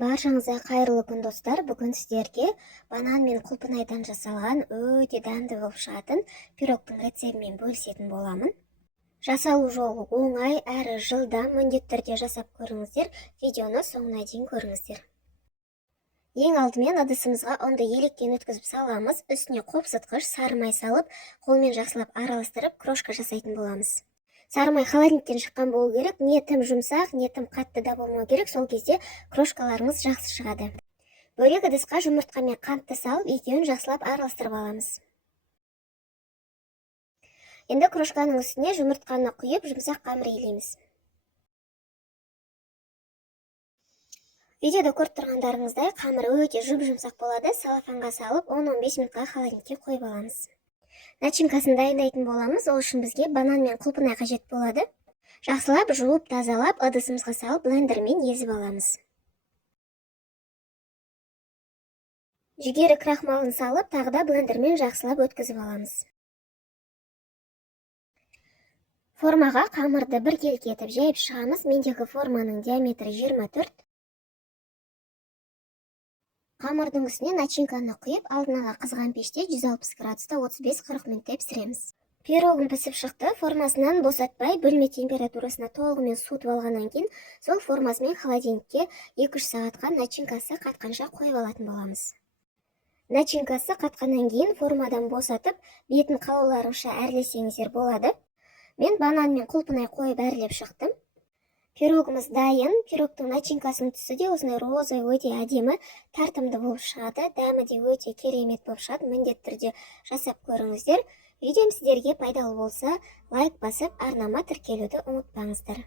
Баршаңызға қайырлы күн достар. Бүгін сіздерге банан мен құлпынайдан жасалған өте дәмді болып шығатын пирогтың рецептімен бөлісетін боламын. Жасалу жолы оңай әрі жылдам, міндетті түрде жасап көріңіздер. Видеоны соңына дейін көріңіздер. Ең алдымен ыдысымызға ұнды електен өткізіп саламыз. Үстіне қопсытқыш, сары май салып, қолмен жақсылап араластырып, крошка жасайтын боламыз. Сары май холодильниктен шыққан болу керек, не тым жұмсақ, не тым қатты да болмау керек. Сол кезде крошкаларыңыз жақсы шығады. Бөлек ыдысқа жұмыртқа мен қантты салып, екеуін жақсылап араластырып аламыз. Енді крошканың үстіне жұмыртқаны құйып, жұмсақ қамыр илейміз. Видеода көріп тұрғандарыңыздай қамыр өте жұп-жұмсақ болады. Салафанға салып, 10-15 минутқа холодильникке қойып аламыз. Начинкасын дайындайтын боламыз. Ол үшін бізге банан мен құлпынай қажет болады. Жақсылап жуып, тазалап, ыдысымызға салып, блендермен езіп аламыз. Жүгері крахмалын салып, тағы да блендермен жақсылап өткізіп аламыз. Формаға қамырды біркелкі етіп жайып шығамыз. Мендегі форманың диаметрі 24. Қамырдың үстіне начинканы құйып, алдын-ала қызған пеште 160 градуста 35-40 минутта пісіреміз. Пирогым пісіп шықты. Формасынан босатпай, бөлме температурасына толығымен суытып алғаннан кейін, сол формасымен холодильникке 2-3 сағатқа начинкасы қатқанша қойып алатын боламыз. Начинкасы қатқаннан кейін формадан босатып, бетін қалауларынша әрлесеңіздер болады. Мен банан мен құлпынай қойып әрлеп шықтым. Пирогымыз дайын. Пирогтың начинкасының түсі де осындай розовый, өте әдемі, тартымды болып шығады. Дәмі де өте керемет болып шығады. Міндетті түрде жасап көріңіздер. Видеом сіздерге пайдалы болса, лайк басып, арнама тіркелуді ұмытпаңыздар.